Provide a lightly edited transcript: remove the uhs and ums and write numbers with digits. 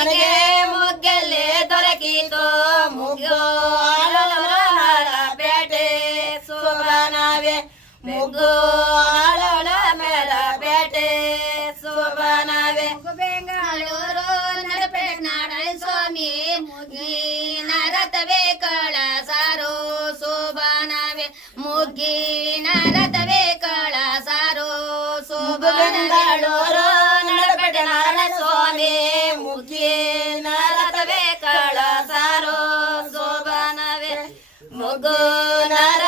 ನನಗೆ ಮುಗ್ಗೆಲ್ಲಿ ದೊರಕಿತು ಮುಗ್ಗು ಪೇಟೆ ಶೋಭನವೇ ಮುಗ್ಗು ಮೇಳ ಪೇಟೆ ಶೋಭನವೇ ಬೆಂಗಳೂರು ನಡಪೆ ನಾರಾಯಣ ಸ್ವಾಮಿ ಮುಗ್ಗಿನ ರಥವೇ ಕಳಸಾರೋ ಶೋಭನವೇ ಮುಗ್ಗಿನ ರಥವೇ ಕಳಸಾರೋ ಬೆಂಗಳೂರು ನಡಪೇಟೆ ನಾರಾಯಣ ಸ್ವಾಮಿ ಮುಗ್ಗಿನ ರಥವೇ ಕಳಸಾರೋ ಶೋಭನವೇ ಮುಗ್ಗು ನರ